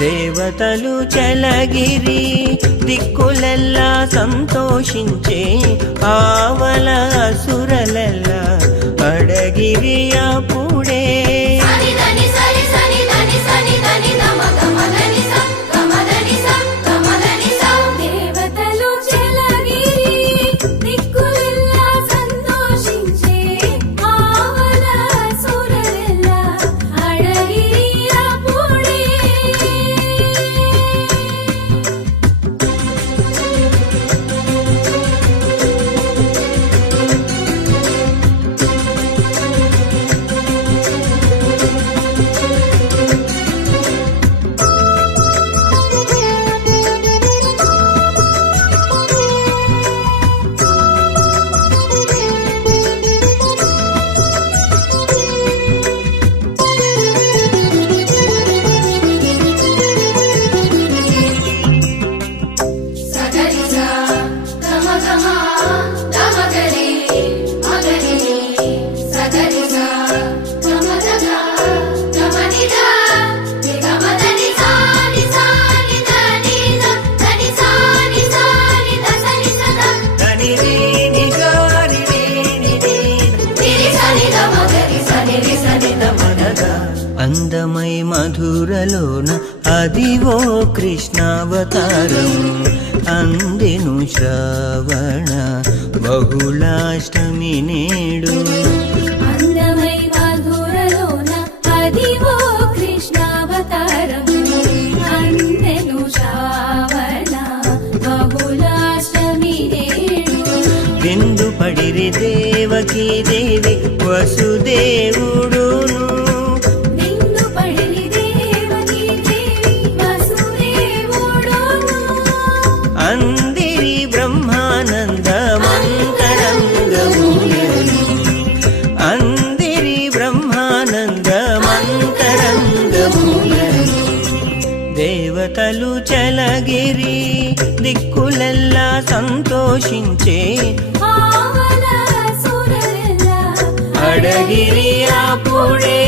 దేవతలు చలగిరి దిక్కులెల్లా సంతోషించే ఆవల అసురలెల్లా అడగిరి అప్పుడే అందమై మధురలోన అదివో కృష్ణావతారం అందెను శ్రావణ బహుళాష్టమి నేడు అందమై మధురలోన అదివో కృష్ణావతారం అందెను శ్రావణ బహుళాష్టమి నేడు విందు పడిరి దేవకీ దేవి వసుదేవుడును అందిరి బ్రహ్మానంద మంతరంగములను అందిరి బ్రహ్మానంద మంతరంగములను దేవతలు చలగిరి దిక్కులెల్లా సంతోషించే అడగిరి అప్పుడే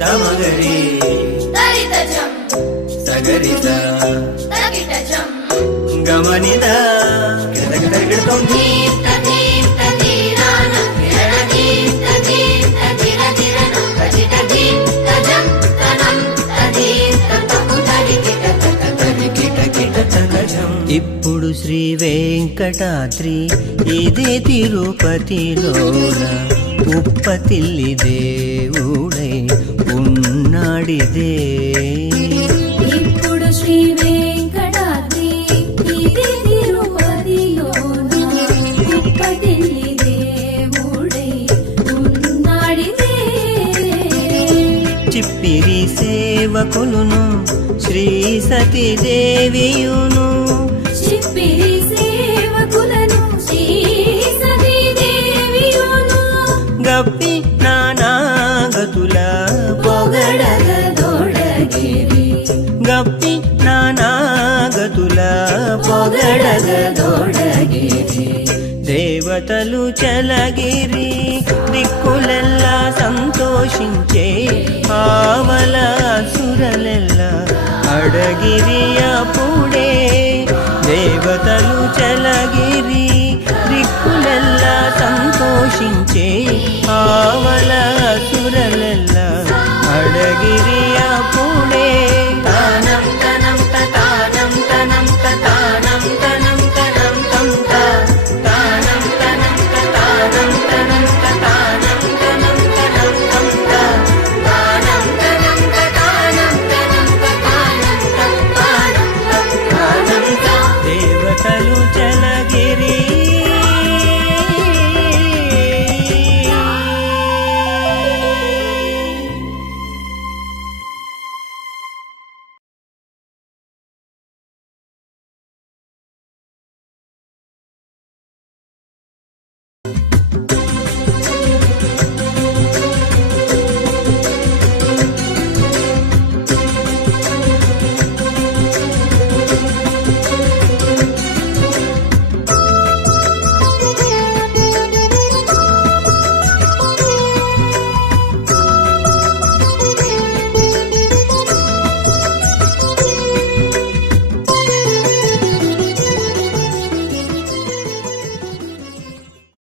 దమగరి సగరిత గమనిద ఇప్పుడు శ్రీ వెంకటాద్రి ఇదే తిరుపతిలోన ఉప్పతిల్లి దేవుడై ఉన్నాడిదే ఇప్పుడు శ్రీ వెంకటాద్రి ఇదే తిరుపతిలోన ఉప్పతిల్లి దేవుడై ఉన్నాడిదే చిప్పిరి సేవకులును శ్రీ సతీదేవియును చిప్పిరి సేవకులను శ్రీ సతీదేవియును గప్పి నానాగతుల పొగడగదొడగిరి గప్పి నానాగతుల పొగడగదొడగిరి దేవతలు చలగిరి దిక్కులెల్లా సంతోషించే ఆవల అసురలెల్లా అడగిరి అప్పుడే దేవతలు చలగిరి దిక్కులెల్లా సంతోషించే ఆవల అసురలెల్లా